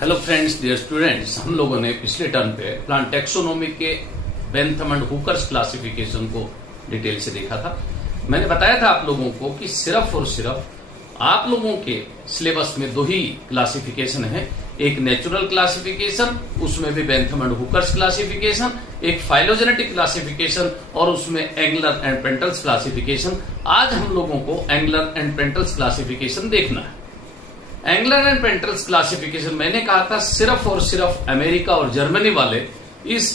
Hello friends, dear students, हम लोगों ने पिछले टर्म पे प्लांट टेक्सोनोमी के बेंथम एंड हुकर्स क्लासिफिकेशन को डिटेल से देखा था। मैंने बताया था आप लोगों को कि सिर्फ और सिर्फ आप लोगों के सिलेबस में दो ही क्लासिफिकेशन है, एक नेचुरल क्लासिफिकेशन, उसमें भी बेंथम एंड हुकर्स क्लासिफिकेशन, एक फाइलोजेनेटिक क्लासिफिकेशन और उसमें एंगलर एंड पेंटल्स क्लासिफिकेशन। आज हम लोगों को एंगलर एंड पेंटल्स क्लासिफिकेशन देखना है। एंगलर एंड पेंटल्स क्लासिफिकेशन मैंने कहा था सिर्फ और सिर्फ अमेरिका और जर्मनी वाले इस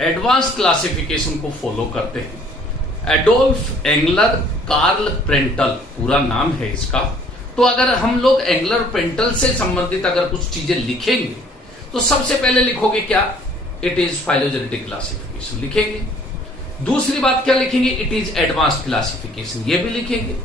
एडवांस क्लासिफिकेशन को फॉलो करते हैं। एडोल्फ एंगलर कार्ल प्रेंटल पूरा नाम है इसका। तो अगर हम लोग एंगलर पेंटल से संबंधित अगर कुछ चीजें लिखेंगे तो सबसे पहले लिखोगे क्या? इट इज फाइलोजेनेटिक क्लासिफिकेशन लिखेंगे। दूसरी बात क्या लिखेंगे? इट इज एडवांस्ड क्लासिफिकेशन, ये भी लिखेंगे।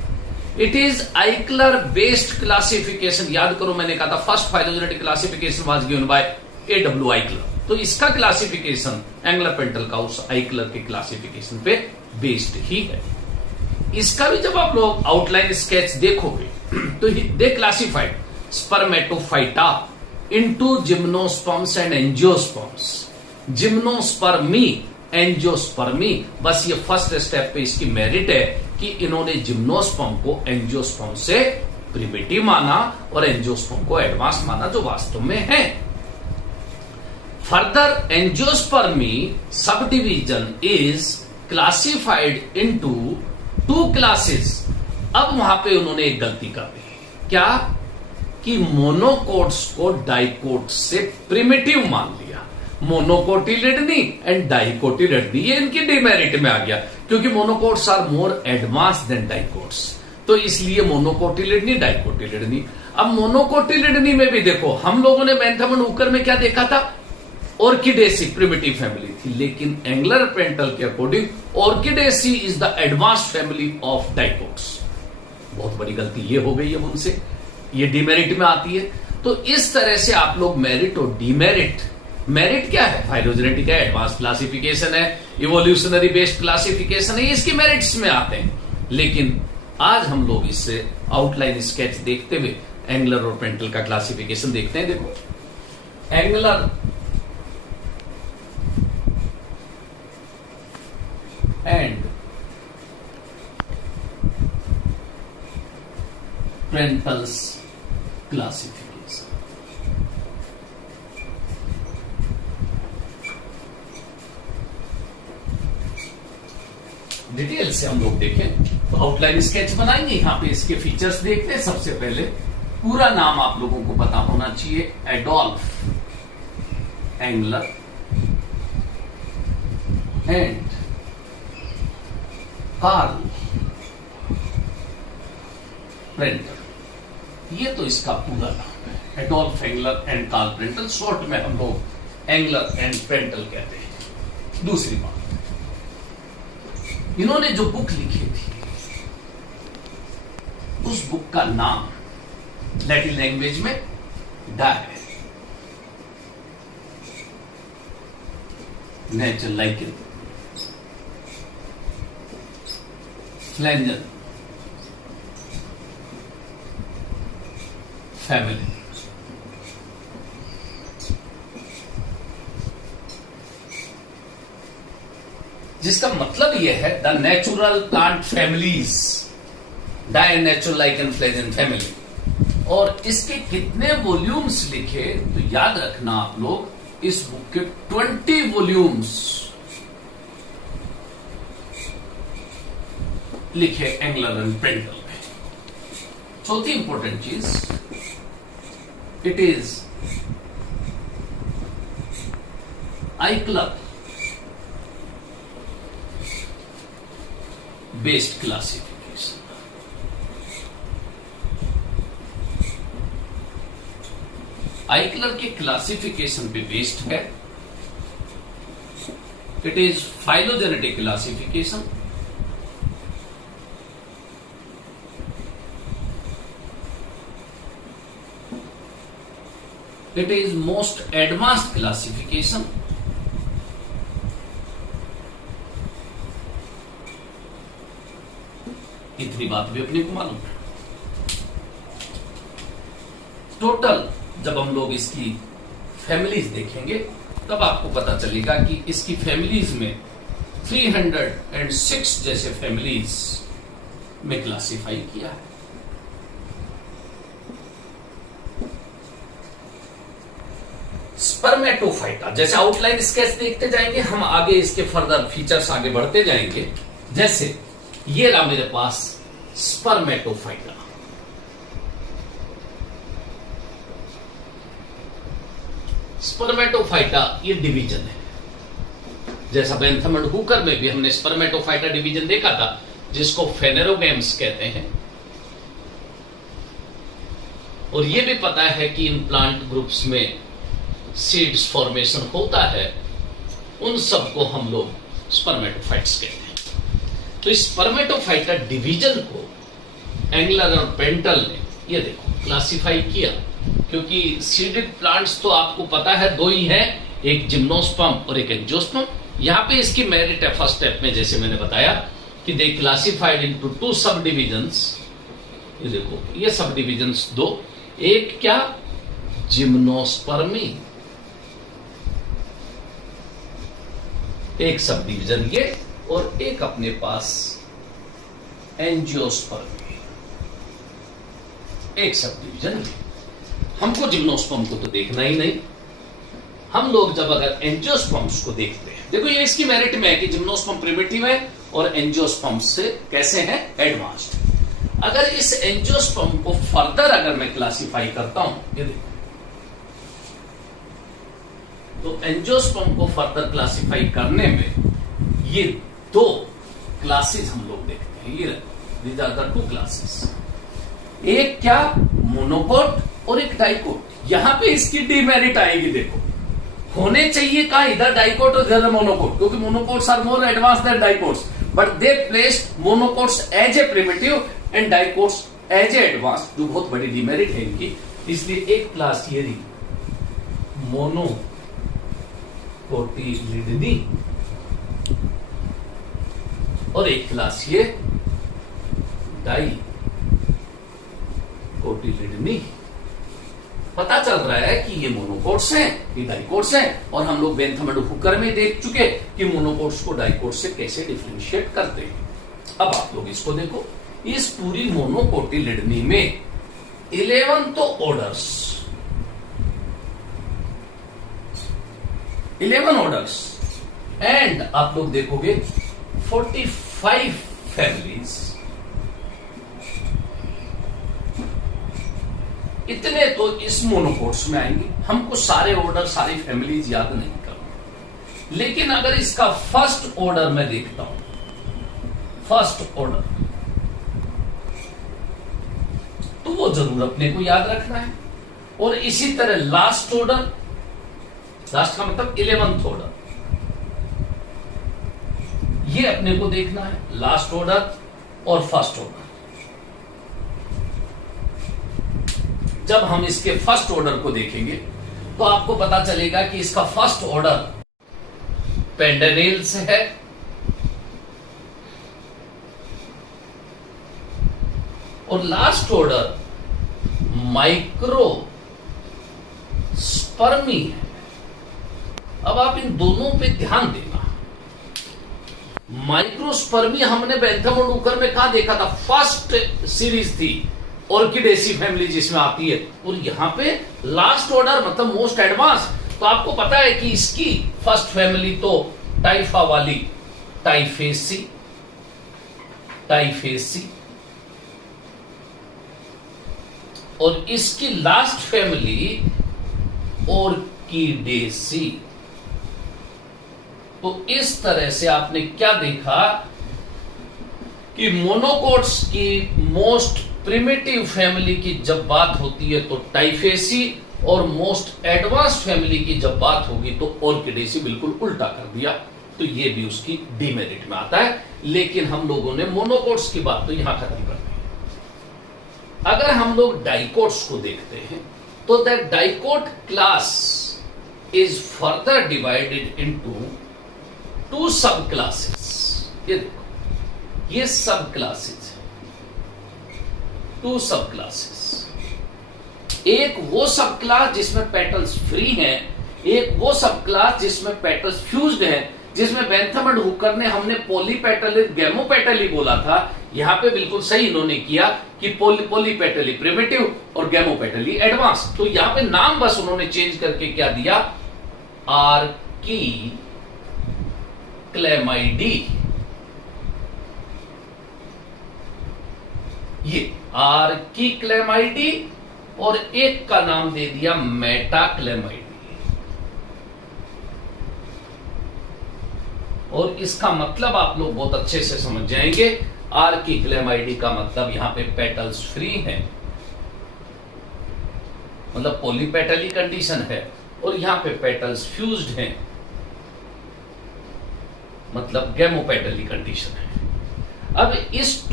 It is Eichler based classification. याद करो मैंने कहा था first phylogenetic classification was given by A.W. Eichler. तो इसका क्लासिफिकेशन एंगलर पेंटल का उस आइक्लर के क्लासिफिकेशन पे बेस्ड ही है। इसका भी जब आप लोग आउटलाइन स्केच देखोगे तो they classified spermatophyta into gymnosperms and angiosperms. Gymnospermae, angiospermae, बस ये फर्स्ट स्टेप पे इसकी मेरिट है कि इन्होंने जिम्नोस्पर्म को एंजियोस्पर्म से प्रिमिटिव माना और एंजियोस्पर्म को एडवांस माना, जो वास्तव में है। Further angiospermae sub division is classified into two classes. अब वहां पे उन्होंने एक गलती कर दी। क्या? कि मोनोकोट्स को डाइकोट्स से प्रिमिटिव मान लिया। मोनोकोटिलिडनी एंड डाइकोटिलिडनी, ये इनकी डिमेरिट में आ गया क्योंकि monocots are more advance than dicots, तो इसलिए मोनोकोटिलिडनी डाइकोटिलिडनी। अब मोनोकोटिलिडनी में भी देखो हम लोगों ने बेंथम एंड हुकर में क्या देखा था? ऑर्किडेसी प्रिमिटिव फैमिली थी, लेकिन एंगलर पेंटल के according orchidaceae is the advanced family of dicots. बहुत बड़ी गलती ये हो गई है उनसे, ये डिमेरिट में आती है। तो इस तरह से आप लोग मेरिट और डिमेरिट, मेरिट क्या है? फाइलोजेनेटिक है, एडवांस क्लासिफिकेशन है, इवोल्यूशनरी बेस्ड क्लासिफिकेशन है, इसके मेरिट्स में आते हैं। लेकिन आज हम लोग इससे आउटलाइन स्केच देखते हुए एंगलर और पेंटल का क्लासिफिकेशन देखते हैं। देखो एंगलर एंड पेंटल्स क्लासिफिकेशन। डिटेल से हम लोग देखें तो आउटलाइन स्केच बनाएंगे। यहां पे इसके फीचर्स देखते हैं। सबसे पहले पूरा नाम आप लोगों को पता होना चाहिए, Adolf Engler and Karl Prantl, ये तो इसका पूरा नाम है। Adolf Engler and Karl Prantl, short में हम लोग एंगलर एंड प्रेंटल कहते हैं। दूसरी बात, इन्होंने जो बुक लिखी थी उस बुक का नाम लैटिन लैंग्वेज में Die Natürlichen Pflanzen family. जिसका मतलब यह है the natural plant families, Die Natürlichen Pflanzen family. और इसके कितने वॉल्यूम्स लिखे तो याद रखना आप लोग, इस बुक के 20 वॉल्यूम्स लिखे एंगलर एंड पेंटल में। चौथी इंपॉर्टेंट चीज, it is Eichler based classification. आइक्लर के क्लासिफिकेशन पे बेस्ड है। It is phylogenetic classification. It is most advanced classification. इतनी बात भी अपने को मालूम है। टोटल जब हम लोग इसकी फैमिलीज देखेंगे तब आपको पता चलेगा कि इसकी फैमिलीज में 306 जैसे फैमिलीज में क्लासिफाई किया है। स्पर्मेटोफाइटा, जैसे आउटलाइन स्केच देखते जाएंगे हम, आगे इसके फर्दर फीचर्स आगे बढ़ते जाएंगे। जैसे ये रहा मेरे पास स्पर्मेटोफाइटा। स्पर्मेटोफाइटा ये डिवीजन है, जैसा बेंथम एंड हुकर में भी हमने स्पर्मेटोफाइटा डिवीजन देखा था, जिसको फेनेरोगैम्स कहते हैं। और ये भी पता है कि इन प्लांट ग्रुप्स में सीड्स फॉर्मेशन होता है, उन सबको हम लोग स्पर्मेटोफाइट्स कहते हैं। तो इस स्पर्मेटोफाइटा डिवीजन को एंगलर और पेंटल ने ये देखो क्लासिफाई किया, क्योंकि सीडेड प्लांट्स तो आपको पता है दो ही है, एक जिम्नोस्पर्म और एक एंजियोस्पर्म। यहां पे इसकी मेरिट है फर्स्ट स्टेप में, जैसे मैंने बताया कि दे क्लासिफाइड इनटू 2 सब डिविजन्स। ये देखो ये सब डिविजन्स दो, एक क्या जिम्नोस्पर्मी, एक सब डिवीजन ये, और एक अपने पास एंजियोस्पर्मी, एक सब डिवीजन ये। हमको जिम्नोस्पर्म को तो देखना ही नहीं, हम लोग जब अगर एंजियोस्पर्म्स को देखते हैं, देखो ये इसकी मेरिट में है कि जिम्नोस्पर्म प्रिमिटिव है और एंजियोस्पर्म से कैसे है एडवांस्ड। अगर इस एंजियोस्पर्म को फर्दर अगर मैं क्लासिफाई करता हूं, ये देखो, तो एंजियोस्पर्म को फर्दर क्लासिफाई करने में ये 2 क्लासेस हम लोग देखते हैं। ये दीज आर द 2 क्लासेस, एक क्या मोनोकोट और एक डाइकोट। यहां पे इसकी डीमेरिट आएगी, देखो होने चाहिए कहा इधर डाइकोट और इधर मोनोकोट, क्योंकि monocots are more advance than dicots, but they placed monocots as a primitive and dicots as a advance, जो बहुत बड़ी डीमेरिट है इनकी। इसलिए एक क्लास ये रही मोनो कोटिलिडनी और एक क्लास ये डाई कोटिलिडनी। पता चल रहा है कि ये मोनोकोट्स हैं, ये डाइकोट्स हैं, और हम लोग बेंथम एंड हुकर में देख चुके कि मोनोकोट्स को डाइकोट्स से कैसे डिफरेंशिएट करते हैं। अब आप लोग इसको देखो, इस पूरी मोनोकोटिलिडनी में 11 तो ऑर्डर्स, 11 ऑर्डर्स एंड आप लोग देखोगे 45 फैमिलीज। इतने तो इस मोनोकोट्स में आएंगे। हमको सारे ऑर्डर सारी फैमिलीज याद नहीं करना, लेकिन अगर इसका फर्स्ट ऑर्डर मैं देखता हूं, फर्स्ट ऑर्डर, तो वो जरूर अपने को याद रखना है। और इसी तरह लास्ट ऑर्डर, लास्ट का मतलब 11th ऑर्डर, ये अपने को देखना है, लास्ट ऑर्डर और फर्स्ट ऑर्डर। जब हम इसके फर्स्ट ऑर्डर को देखेंगे तो आपको पता चलेगा कि इसका फर्स्ट ऑर्डर पेंडेनेल से है, और लास्ट ऑर्डर माइक्रो स्पर्मी है। अब आप इन दोनों पे ध्यान देना। माइक्रोस्पर्मी हमने बेंथम और हुकर में कहा देखा था, फर्स्ट सीरीज थी ऑर्किडेसी फैमिली जिसमें आती है, और यहां पे लास्ट ऑर्डर मतलब मोस्ट एडवांस। तो आपको पता है कि इसकी फर्स्ट फैमिली तो टाइफा वाली टाइफेसी, टाइफेसी, और इसकी लास्ट फैमिली ऑर्किडेसी। तो इस तरह से आपने क्या देखा कि मोनोकोट्स की मोस्ट प्रिमिटिव फैमिली की जब बात होती है तो टाइफेसी, और मोस्ट एडवांस फैमिली की जब बात होगी तो ऑर्किडेसी। बिल्कुल उल्टा कर दिया, तो ये भी उसकी डीमेरिट में आता है। लेकिन हम लोगों ने मोनोकोट्स की बात तो यहां खत्म कर दी। अगर हम लोग डाइकोट्स को देखते हैं तो that dicot class is further divided into 2 सब क्लासेस। ये देखो ये सब क्लासेस, 2 सब क्लासेस। एक वो सब क्लास जिसमें पेटल्स फ्री हैं, एक वो सब क्लास जिसमें पेटल्स फ्यूज्ड हैं, जिसमें बेंथम एंड हुकर ने हमने पॉलीपेटली गैमोपेटली बोला था। यहां पे बिल्कुल सही इन्होंने किया कि पॉलीपेटली प्रिमिटिव और गैमोपेटली एडवांस। तो यहां पे नाम बस उन्होंने चेंज करके क्या दिया, आर्की क्लेमाइडी। ये आर्की क्लेमाइडी और एक का नाम दे दिया मेटाक्लेमाइडी। और इसका मतलब आप लोग बहुत अच्छे से समझ जाएंगे। आर्की क्लेमाइडी का मतलब यहां पे पेटल्स फ्री हैं, मतलब पॉलीपेटली कंडीशन है, और यहां पे पेटल्स फ्यूज्ड हैं, मतलब गैमोपेटली कंडीशन है। अब इस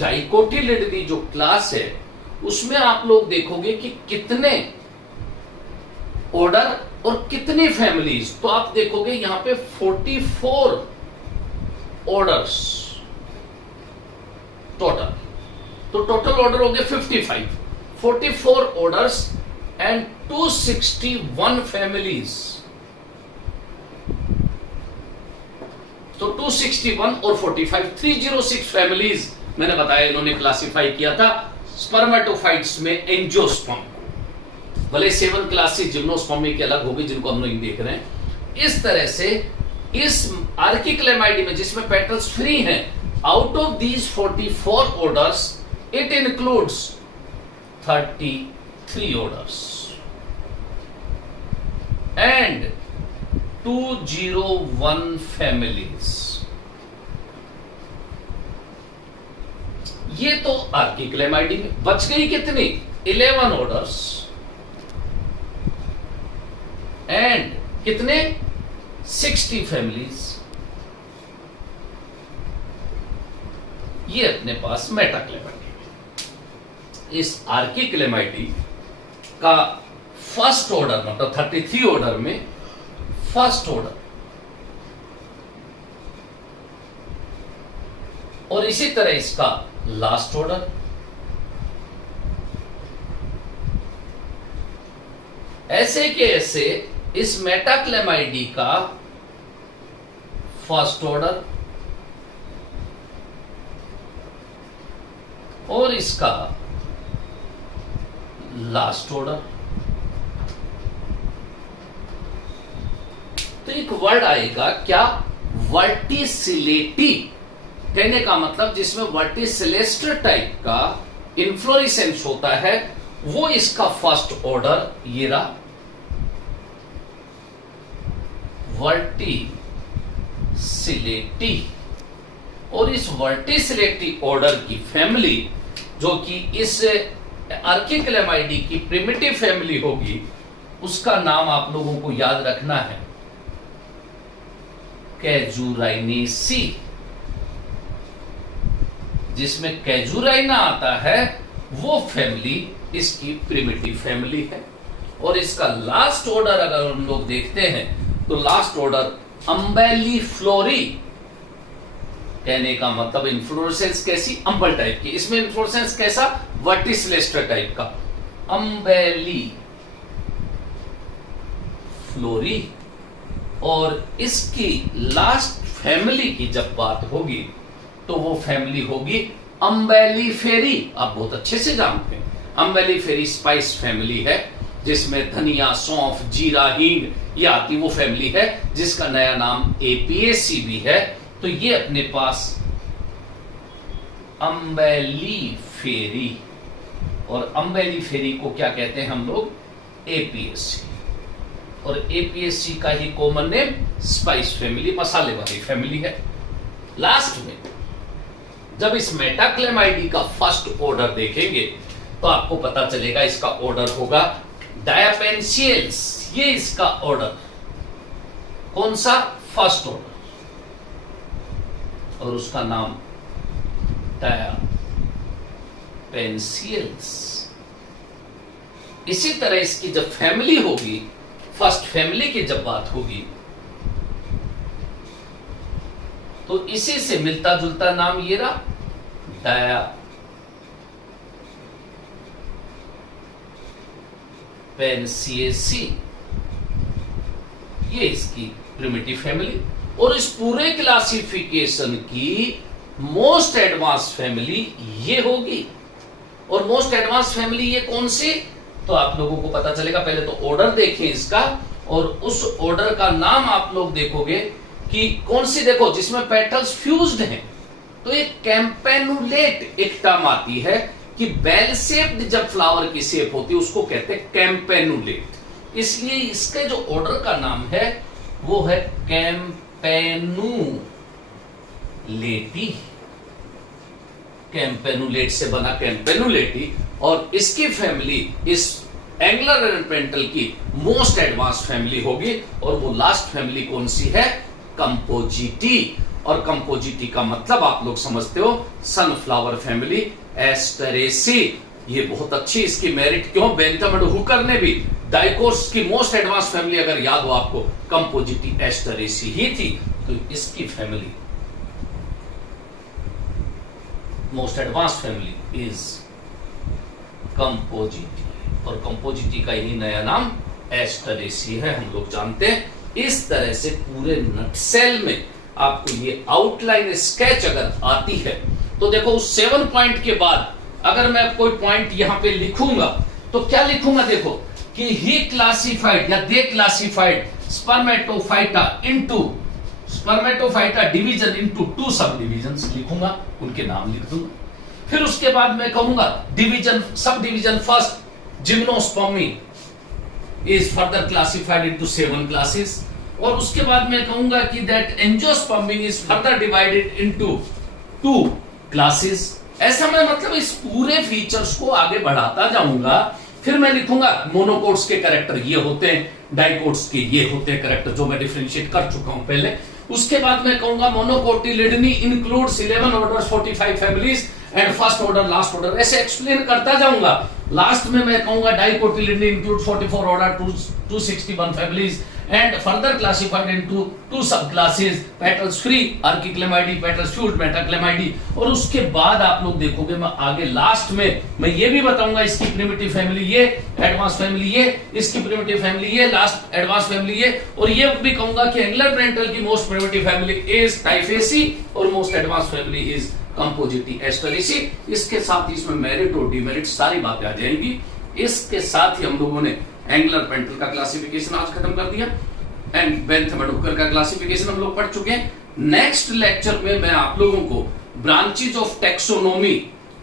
डाइकोटिलिड की जो क्लास है उसमें आप लोग देखोगे कि कितने ऑर्डर और कितनी फैमिलीज। तो आप देखोगे यहां पे 44 ऑर्डर्स टोटल। तो टोटल ऑर्डर हो गए 55, 44 ऑर्डर्स एंड 261 फैमिलीज। तो 261 और 45, 306 फैमिलीज मैंने बताया इन्होंने क्लासिफाई किया था स्पर्मेटोफाइट्स में एंजियोस्पर्म। भले 7 क्लासेस जिम्नोस्पर्मी की अलग होगी जिनको हम लोग देख रहे हैं। इस तरह से इस आर्की क्लेमाइडी में जिसमें पेटल्स फ्री हैं, out of these 44 orders it includes 33 orders and 201 families. ये तो आर्की क्लेमाइडी में बच गई कितनी, 11 ऑर्डर्स एंड कितने 60 फैमिलीज। ये अपने पास मेटाक्लेमाइडी। इस आर्की क्लेमाइडी का फर्स्ट ऑर्डर मतलब 33 ऑर्डर में फर्स्ट ऑर्डर, और इसी तरह इसका लास्ट ऑर्डर, ऐसे के ऐसे इस मेटाक्लेमाइडी का फर्स्ट ऑर्डर और इसका लास्ट ऑर्डर। तो एक वर्ड आएगा क्या, वर्टिसिलेटी। कहने का मतलब जिसमें वर्टिसिलेस्टर टाइप का इन्फ्लोरेसेंस होता है, वो इसका फर्स्ट ऑर्डर ये रहा, वर्टिसिलेटी। और इस वर्टिसिलेटी ऑर्डर की फैमिली जो कि इस आर्की क्लेमाइडी की प्रिमिटिव फैमिली होगी, उसका नाम आप लोगों को याद रखना है कैजुराइनेसी। जिसमें कैजुराइना आता है वो फैमिली इसकी प्रिमिटिव फैमिली है। और इसका लास्ट ऑर्डर अगर हम लोग देखते हैं तो लास्ट ऑर्डर अम्बेलिफ्लोरी। कहने का मतलब इन्फ्लोरेसेंस कैसी, अंबल टाइप की। इसमें इन्फ्लोरेसेंस कैसा, वर्टिसिलेस्टर टाइप का, अम्बेलिफ्लोरी। और इसकी लास्ट फैमिली की जब बात होगी तो वो फैमिली होगी अम्बेलिफेरी। आप बहुत अच्छे से जानते हैं अम्बेलिफेरी स्पाइस फैमिली है, जिसमें धनिया, सौंफ, जीरा, हींग ये आती वो फैमिली है, जिसका नया नाम एपीएसी भी है। तो ये अपने पास अम्बेलिफेरी, और अम्बेलिफेरी को क्या कहते हैं हम लोग, एपीएसी। और एपीएससी का ही कॉमन नेम स्पाइस फैमिली, मसाले वाली फैमिली है। लास्ट में जब इस मेटाक्लेमाइडी का फर्स्ट ऑर्डर देखेंगे तो आपको पता चलेगा इसका ऑर्डर होगा डायापेंसियल्स। ये इसका ऑर्डर, कौन सा, फर्स्ट ऑर्डर, और उसका नाम डायापेंसियल्स। इसी तरह इसकी जब फैमिली होगी, फर्स्ट फैमिली की जब बात होगी, तो इसी से मिलता जुलता नाम ये रहा कैम्पेशिएसी, ये इसकी प्रिमिटिव फैमिली। और इस पूरे क्लासिफिकेशन की मोस्ट एडवांस फैमिली ये होगी। और मोस्ट एडवांस फैमिली ये कौन सी, तो आप लोगों को पता चलेगा। पहले तो ऑर्डर देखें इसका, और उस ऑर्डर का नाम आप लोग देखोगे कि कौन सी, देखो जिसमें पेटल्स फ्यूज्ड हैं। तो एक कैम्पेनुलेट एक टर्म आती है कि बेल शेप्ड जब फ्लावर की शेप होती है उसको कहते हैं कैम्पेनुलेट। इसलिए इसके जो ऑर्डर का नाम है वो है कैम्पेनुलेटी। कैम्पेनुलेट से बना कैम्पेनुलेटी। और इसकी फैमिली इस एंगुलर ओरिएंटल की मोस्ट एडवांस फैमिली होगी। और वो लास्ट फैमिली कौन सी है, कंपोजिटी। और कंपोजिटी का मतलब आप लोग समझते हो, सनफ्लावर फैमिली, एस्टेरेसी। ये बहुत अच्छी इसकी मेरिट क्यों, बेंथम एंड हुकर ने भी डाइकोट्स की मोस्ट एडवांस फैमिली अगर याद हो आपको, कंपोजिटी एस्टेरेसी ही थी। तो इसकी family most advance family is Compositae. और कंपोजिटी का यही नया नाम एस्टेरेसी है, हम लोग जानते हैं। इस तरह से पूरे नटसेल में आपको ये आउटलाइन स्केच अगर आती है तो देखो उस 7 पॉइंट के बाद अगर मैं कोई पॉइंट यहां पे लिखूंगा तो क्या लिखूंगा, देखो कि ही क्लासिफाइड या दे क्लासिफाइड स्पर्मेटोफाइटा डिवीजन इनटू 2 सब डिविजन्स लिखूंगा, उनके नाम लिख दूंगा। फिर उसके बाद मैं कहूंगा डिवीजन, सब division first gymnospermae is further classified into 7 classes. और उसके बाद मैं कहूंगा कि that angiospermae is further divided into 2 classes. ऐसा मैं मतलब इस पूरे फीचर्स को आगे बढ़ाता जाऊंगा। फिर मैं लिखूंगा मोनोकोट्स के कैरेक्टर ये होते हैं, डाइकोट्स के ये होते हैं कैरेक्टर, जो मैं डिफरेंशिएट कर चुका हूं पहले। उसके बाद मैं कहूंगा monocotyledonae includes 11 orders 45 families and first order last order, ऐसे एक्सप्लेन करता जाऊंगा। लास्ट में मैं कहूंगा dicotyledonae include 44 order 261 families and further classified into 2 subclasses, petals free archiclamidae, petals fused metaclamidae। और उसके बाद आप लोग देखोगे मैं आगे लास्ट में मैं ये भी बताऊंगा इसकी प्रिमिटिव फैमिली ये, एडवांस फैमिली ये, इसकी प्रिमिटिव फैमिली ये, लास्ट एडवांस फैमिली ये। और ये भी कहूंगा कि एंगुलर ओरिएंटल की मोस्ट प्रिमिटिव फैमिली इज टाइफेसी और most advance family is Compositae Asteraceae. इसके साथ ही इसमें मेरिट और डिमेरिट सारी बातें आ जाएंगी। इसके साथ ही हम लोगों ने एंगुलर पेंटल का क्लासिफिकेशन आज खत्म कर दिया एंड बेंथम एंड हुकर का क्लासिफिकेशन हम लोग पढ़ चुके हैं। नेक्स्ट लेक्चर में मैं आप लोगों को ब्रांचेज ऑफ टेक्सोनोमी,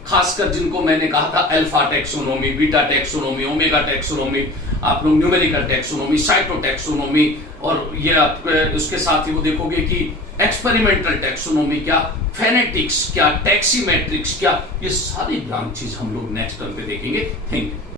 खासकर जिनको मैंने कहा था alpha taxonomy, beta taxonomy, omega taxonomy, आप लोग न्यूमेरिकल टेक्सोनोमी, साइटोटेक्सोनोमी, और ये आप उसके साथ ही वो देखोगे कि एक्सपेरिमेंटल टेक्सोनोमी क्या, फेनेटिक्स क्या, टैक्सीमेट्रिक्स क्या, ये सारी ब्रांचेज हम लोग नेक्स्ट टर्म पे देखेंगे। Thank you.